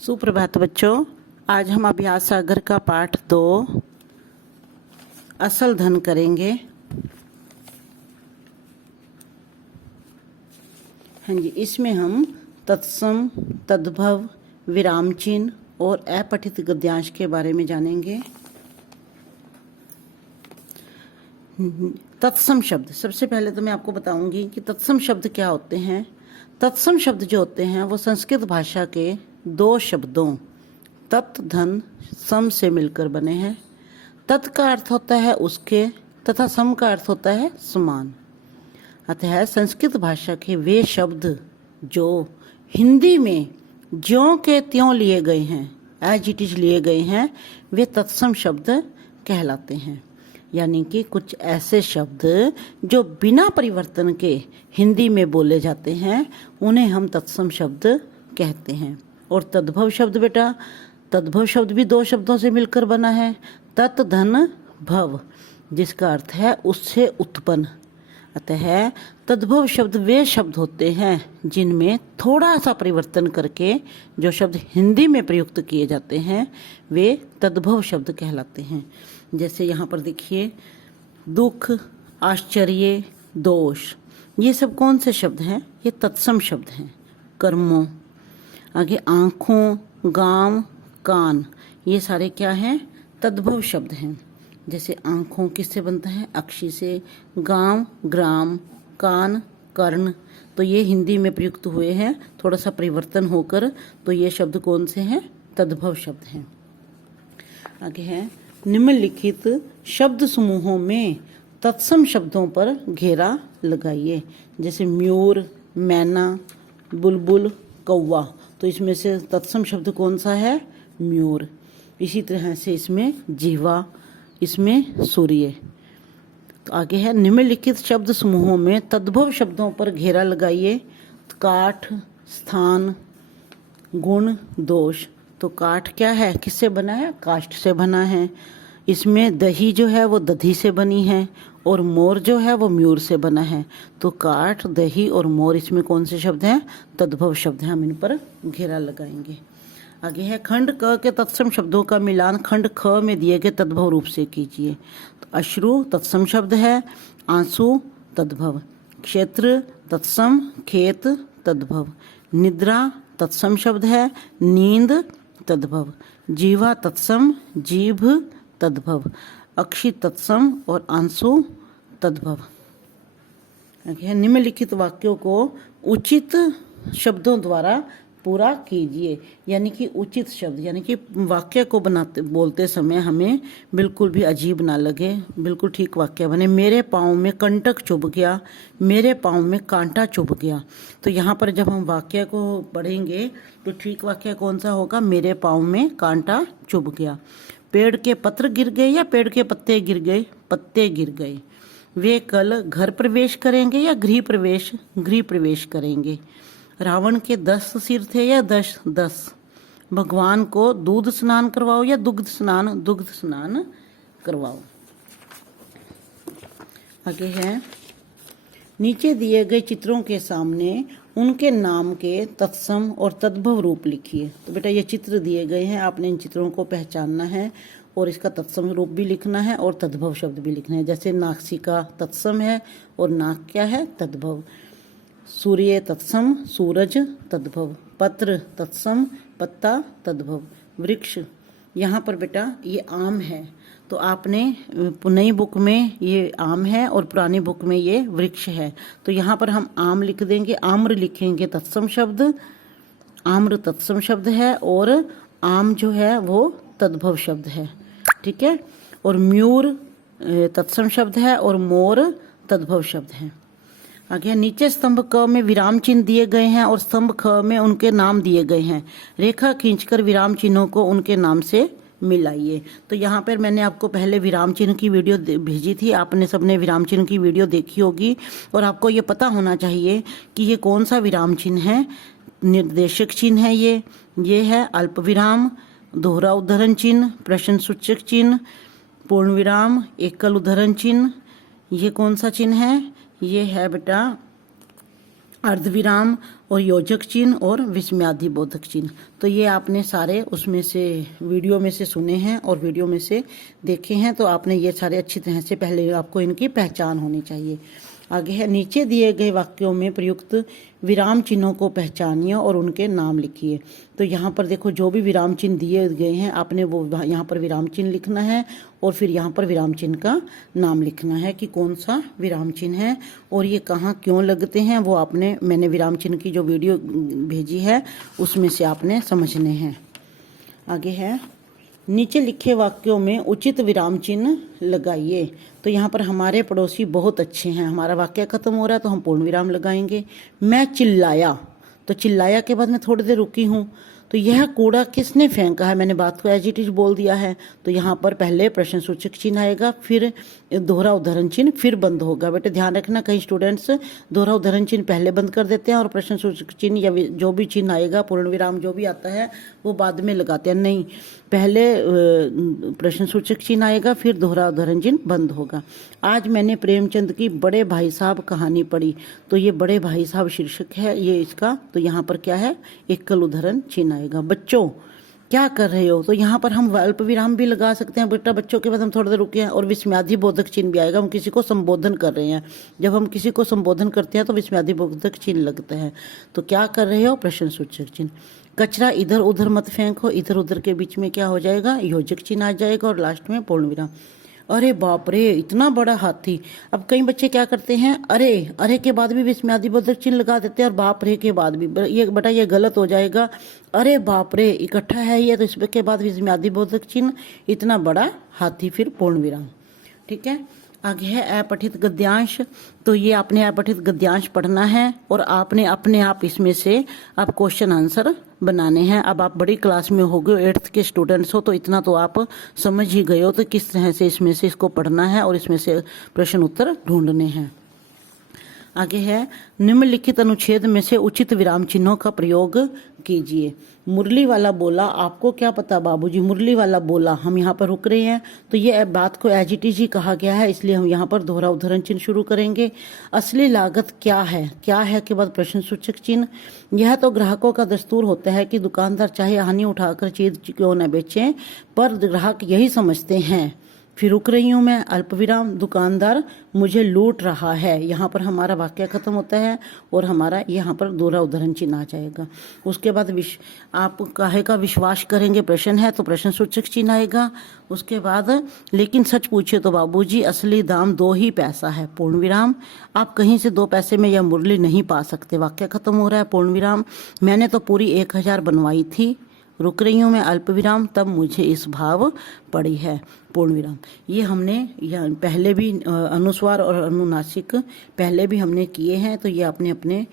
सुप्रभात बच्चों। आज हम अभ्यास सागर का पाठ 2 असल धन करेंगे। हाँ जी, इसमें हम तत्सम, तद्भव, विराम चिन्ह और अपठित गद्यांश के बारे में जानेंगे। तत्सम शब्द, सबसे पहले तो मैं आपको बताऊंगी कि तत्सम शब्द क्या होते हैं। तत्सम शब्द जो होते हैं वो संस्कृत भाषा के 2 शब्दों तत् धन सम से मिलकर बने हैं। तत् का अर्थ होता है उसके तथा सम का अर्थ होता है समान। अतः संस्कृत भाषा के वे शब्द जो हिंदी में ज्यों के त्यों लिए गए हैं, एज इट इज लिए गए हैं, वे तत्सम शब्द कहलाते हैं। यानी कि कुछ ऐसे शब्द जो बिना परिवर्तन के हिंदी में बोले जाते हैं उन्हें हम तत्सम शब्द कहते हैं। और तद्भव शब्द बेटा, तद्भव शब्द भी 2 शब्दों से मिलकर बना है। तत् धन भव, जिसका अर्थ है उससे उत्पन्न। अतः तद्भव शब्द वे शब्द होते हैं जिनमें थोड़ा सा परिवर्तन करके जो शब्द हिंदी में प्रयुक्त किए जाते हैं वे तद्भव शब्द कहलाते हैं। जैसे यहाँ पर देखिए, दुख, आश्चर्य, दोष, ये सब कौन से शब्द हैं? ये तत्सम शब्द हैं। कर्मों, आगे आँखों, गांव, कान, ये सारे क्या हैं? तद्भव शब्द हैं। जैसे आँखों किससे बनता है? अक्षी से। गांव ग्राम, कान कर्ण, तो ये हिंदी में प्रयुक्त हुए हैं थोड़ा सा परिवर्तन होकर, तो ये शब्द कौन से हैं? तद्भव शब्द हैं। आगे है, निम्नलिखित शब्द समूहों में तत्सम शब्दों पर घेरा लगाइए। जैसे म्यूर, मैना, बुलबुल, कौवा, तो इसमें से तत्सम शब्द कौन सा है? म्यूर। इसी तरह से इसमें जीवा, इसमें सूर्य। तो आगे है, निम्नलिखित शब्द समूहों में तद्भव शब्दों पर घेरा लगाइए। काठ, स्थान, गुण, दोष। तो काठ क्या है? किससे बना है? काष्ठ से बना है। इसमें दही जो है वो दधी से बनी है और मोर जो है वो म्यूर से बना है। तो काठ, दही और मोर, इसमें कौन से शब्द हैं? तद्भव शब्द हैं। हम इन पर घेरा लगाएंगे। आगे है, खंड क के तत्सम शब्दों का मिलान खंड ख में दिए गए तद्भव रूप से कीजिए। तो अश्रु तत्सम शब्द है, आंसू तद्भव। क्षेत्र तत्सम, खेत तद्भव। निद्रा तत्सम शब्द है, नींद तद्भव। जीवा तत्सम, जीभ तद्भव। अक्षी तत्सम और आंसू तद्भव। निम्नलिखित वाक्यों को उचित शब्दों द्वारा पूरा कीजिए। यानी कि उचित शब्द, यानी कि वाक्य को बोलते समय हमें बिल्कुल भी अजीब ना लगे, बिल्कुल ठीक वाक्य बने। मेरे पाँव में कंटक चुभ गया, मेरे पाँव में कांटा चुभ गया। तो यहाँ पर जब हम वाक्य को पढ़ेंगे तो ठीक वाक्य कौन सा होगा? मेरे पाँव में कांटा चुभ गया। पेड़ के पत्र गिर गए या पेड़ के पत्ते गिर गए? पत्ते गिर गए। वे कल घर प्रवेश करेंगे या गृह प्रवेश करेंगे। रावण के 10 सिर थे या 10? भगवान को दूध स्नान करवाओ या दुग्ध स्नान करवाओ। आगे है, नीचे दिए गए चित्रों के सामने उनके नाम के तत्सम और तद्भव रूप लिखिए। तो बेटा ये चित्र दिए गए हैं, आपने इन चित्रों को पहचानना है और इसका तत्सम रूप भी लिखना है और तद्भव शब्द भी लिखना है। जैसे नासिका तत्सम है और नाक क्या है? तद्भव। सूर्य तत्सम, सूरज तद्भव। पत्र तत्सम, पत्ता तद्भव। वृक्ष, यहाँ पर बेटा ये आम है, तो आपने नई बुक में ये आम है और पुरानी बुक में ये वृक्ष है, तो यहाँ पर हम आम लिख देंगे। आम्र लिखेंगे तत्सम शब्द, आम्र तत्सम शब्द है और आम जो है वो तद्भव शब्द है। ठीक है। और म्यूर तत्सम शब्द है और मोर तद्भव शब्द है। आगे, नीचे स्तंभ क में विराम चिन्ह दिए गए हैं और स्तंभ ख में उनके नाम दिए गए हैं। रेखा खींचकर विराम चिन्हों को उनके नाम से मिलाइए। तो यहाँ पर मैंने आपको पहले विराम चिन्ह की वीडियो भेजी थी, आपने सबने विराम चिन्ह की वीडियो देखी होगी और आपको ये पता होना चाहिए कि ये कौन सा विराम चिन्ह है। निर्देशक चिन्ह है ये है अल्प विराम, दोहरा उद्धरण चिन्ह, प्रश्न सूचक चिन्ह, पूर्ण विराम, एकल उद्धरण चिन्ह। ये कौन सा चिन्ह है? ये है बेटा अर्धविराम और योजक चिन्ह और विस्मयादि बोधक चिन्ह। तो ये आपने सारे उसमें से वीडियो में से सुने हैं और वीडियो में से देखे हैं, तो आपने ये सारे अच्छी तरह से पहले आपको इनकी पहचान होनी चाहिए। आगे है, नीचे दिए गए वाक्यों में प्रयुक्त विराम चिन्हों को पहचानिए और उनके नाम लिखिए। तो यहाँ पर देखो, जो भी विराम चिन्ह दिए गए हैं आपने वो यहाँ पर विराम चिन्ह लिखना है और फिर यहाँ पर विराम चिन्ह का नाम लिखना है कि कौन सा विराम चिन्ह है और ये कहाँ क्यों लगते हैं। वो मैंने विराम चिन्ह की जो वीडियो भेजी है उसमें से आपने समझने हैं। आगे है, नीचे लिखे वाक्यों में उचित विराम चिन्ह लगाइए। तो यहाँ पर हमारे पड़ोसी बहुत अच्छे हैं, हमारा वाक्य खत्म हो रहा है तो हम पूर्ण विराम लगाएंगे। मैं चिल्लाया, तो चिल्लाया के बाद मैं थोड़ी देर रुकी हूँ, तो यह कूड़ा किसने फेंका है, मैंने बात को एज इट इज बोल दिया है। तो यहाँ पर पहले प्रश्नसूचक चिन्ह आएगा, फिर दोहरा उदाहरण चिन्ह, फिर बंद होगा। बेटे ध्यान रखना, कई स्टूडेंट्स दोहरा उदाहरण चिन्ह पहले बंद कर देते हैं और प्रश्नसूचक चिन्ह या जो भी चिन्ह आएगा, पूर्ण विराम जो भी आता है वो बाद में लगाते हैं। नहीं, पहले प्रश्नसूचक चिन्ह आएगा, फिर दोहरा उदाहरण चिन्ह बंद होगा। आज मैंने प्रेमचंद की बड़े भाई साहब कहानी पढ़ी। तो ये बड़े भाई साहब शीर्षक है ये इसका, तो यहाँ पर क्या है, एकल उदाहरण चिन्ह आएगा। बच्चों क्या कर रहे हो, तो यहाँ पर हम अल्प विराम भी लगा सकते हैं। बेटा बच्चों के बाद हम थोड़ी देर रुके हैं और विस्मयादि बोधक चिन्ह भी आएगा, हम किसी को संबोधन कर रहे हैं। जब हम किसी को संबोधन करते हैं तो विस्मयादि बोधक चिन्ह लगता है। तो क्या कर रहे हो, प्रश्नसूचक चिन्ह। कचरा इधर उधर मत फेंको, इधर उधर के बीच में क्या हो जाएगा, योजक चिन्ह आ जाएगा और लास्ट में पूर्ण विराम। अरे बाप रे, इतना बड़ा हाथी। अब कई बच्चे क्या करते हैं, अरे अरे के बाद भी विस्मयादि बोधक चिन्ह लगा देते हैं और बाप रे के बाद भी। ये बेटा ये गलत हो जाएगा। अरे बाप रे इकट्ठा है ये, तो इसके बाद विस्मयादि बोधक चिन्ह, इतना बड़ा हाथी, फिर पूर्ण विराम। ठीक है, आगे है अपठित गद्यांश। तो ये आपने अपठित गद्यांश पढ़ना है और आपने अपने आप इसमें से आप क्वेश्चन आंसर बनाने हैं। अब आप बड़ी क्लास में हो गए, 8th के स्टूडेंट्स हो, तो इतना तो आप समझ ही गए हो तो किस तरह से इसमें से इसको पढ़ना है और इसमें से प्रश्न उत्तर ढूंढने हैं। आगे है, निम्नलिखित अनुच्छेद में से उचित विराम चिन्हों का प्रयोग कीजिए। मुरली वाला बोला, आपको क्या पता बाबूजी, मुरली वाला बोला, हम यहाँ पर रुक रहे हैं तो ये बात को एज इट इज ही कहा गया है, इसलिए हम यहाँ पर दोहरा उदाहरण चिन्ह शुरू करेंगे। असली लागत क्या है, क्या है के बाद प्रश्नसूचक चिन्ह। यह तो ग्राहकों का दस्तूर होता है कि दुकानदार चाहे हानि उठाकर चीज क्यों न बेचें, पर ग्राहक यही समझते हैं। फिर रुक रही हूँ मैं, अल्प विराम, दुकानदार मुझे लूट रहा है। यहाँ पर हमारा वाक्य खत्म होता है और हमारा यहाँ पर दोहरा उदाहरण चिन्ह आ जाएगा। उसके बाद आप काहे का विश्वास करेंगे, प्रश्न है तो प्रश्न सूचक चिन्ह आएगा। उसके बाद लेकिन सच पूछे तो बाबूजी असली दाम 2 ही पैसा है, पूर्ण विराम। आप कहीं से 2 पैसे में यह मुरली नहीं पा सकते, वाक्य खत्म हो रहा है, पूर्ण विराम। मैंने तो पूरी 1000 बनवाई थी, रुक रही हूँ मैं, अल्प विराम, तब मुझे इस भाव पड़ी है, पूर्ण विराम। ये हमने पहले भी अनुस्वार और अनुनासिक पहले भी हमने किए हैं, तो ये आपने अपने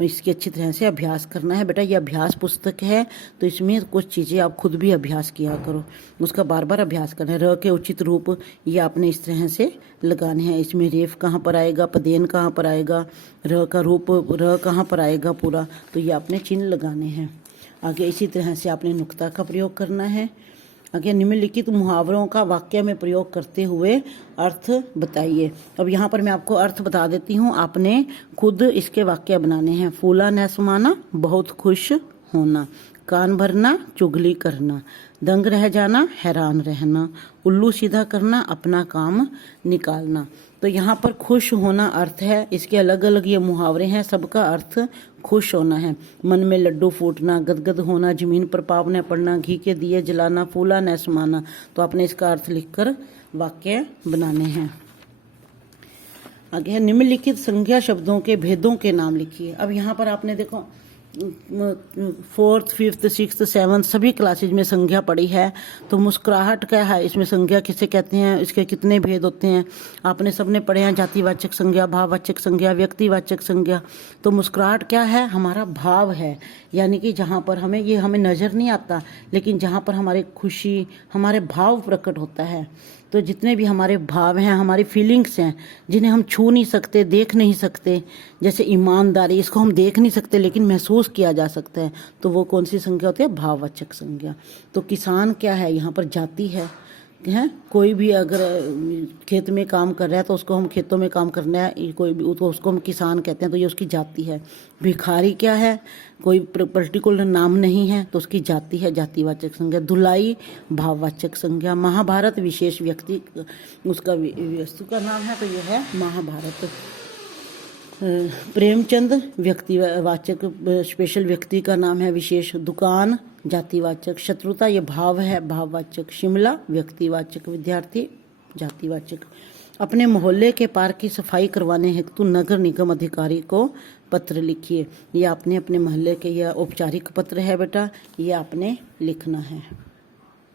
इसकी अच्छी तरह से अभ्यास करना है। बेटा ये अभ्यास पुस्तक है तो इसमें कुछ चीज़ें आप खुद भी अभ्यास किया करो, उसका बार बार अभ्यास करना है। र के उचित रूप ये आपने इस तरह से लगाने हैं। इसमें रेफ कहाँ पर आएगा, पदेन कहाँ पर आएगा, र का रूप र कहाँ पर आएगा पूरा, तो ये आपने चिन्ह लगाने हैं। आगे इसी तरह से आपने नुक्ता का प्रयोग करना है। आगे निम्नलिखित मुहावरों का वाक्य में प्रयोग करते हुए अर्थ बताइए। अब यहाँ पर मैं आपको अर्थ बता देती हूँ, आपने खुद इसके वाक्य बनाने हैं। फूला न समाना, बहुत खुश होना, कान भरना, चुगली करना, दंग रह जाना, हैरान रहना, उल्लू सीधा करना, अपना काम निकालना। तो यहाँ पर खुश होना अर्थ है, इसके अलग अलग ये मुहावरे हैं, सबका अर्थ खुश होना है। मन में लड्डू फूटना, गदगद होना, जमीन पर पाँव न पड़ना, घी के दिए जलाना, फूला न समाना। तो आपने इसका अर्थ लिखकर वाक्य बनाने हैं। आगे है निम्नलिखित संज्ञा शब्दों के भेदों के नाम लिखिए। अब यहाँ पर आपने देखो 4th 5th 6th 7th सभी क्लासेज में संज्ञा पड़ी है। तो मुस्कुराहट क्या है, इसमें संज्ञा किसे कहते हैं, इसके कितने भेद होते हैं आपने सबने पढ़े हैं। जातिवाचक संज्ञा, भाववाचक संज्ञा, व्यक्तिवाचक संज्ञा। तो मुस्कुराहट क्या है, हमारा भाव है, यानी कि जहाँ पर हमें नज़र नहीं आता, लेकिन जहाँ पर हमारी खुशी, हमारे भाव प्रकट होता है। तो जितने भी हमारे भाव हैं, हमारी फीलिंग्स हैं, जिन्हें हम छू नहीं सकते, देख नहीं सकते, जैसे ईमानदारी, इसको हम देख नहीं सकते लेकिन महसूस किया जा सकता है, तो वो कौन सी संज्ञा होती है, भाववाचक संज्ञा। तो किसान क्या है, यहाँ पर जाति है, है। कोई भी अगर खेत में काम कर रहा है तो उसको हम खेतों में काम करना है, कोई भी तो उसको हम किसान कहते हैं, तो ये उसकी जाति है। भिखारी क्या है, कोई पर्टिकुलर नाम नहीं है तो उसकी जाति है, जातिवाचक संज्ञा। धुलाई भाववाचक संज्ञा। महाभारत विशेष व्यक्ति उसका वस्तु का नाम है, तो ये है महाभारत। प्रेमचंद व्यक्तिवाचक स्पेशल व्यक्ति का नाम है, विशेष। दुकान जातिवाचक। शत्रुता ये भाव है, भाववाचक। शिमला व्यक्तिवाचक। विद्यार्थी जातिवाचक। अपने मोहल्ले के पार्क की सफाई करवाने हेतु नगर निगम अधिकारी को पत्र लिखिए। ये आपने अपने मोहल्ले के, यह औपचारिक पत्र है बेटा, ये आपने लिखना है।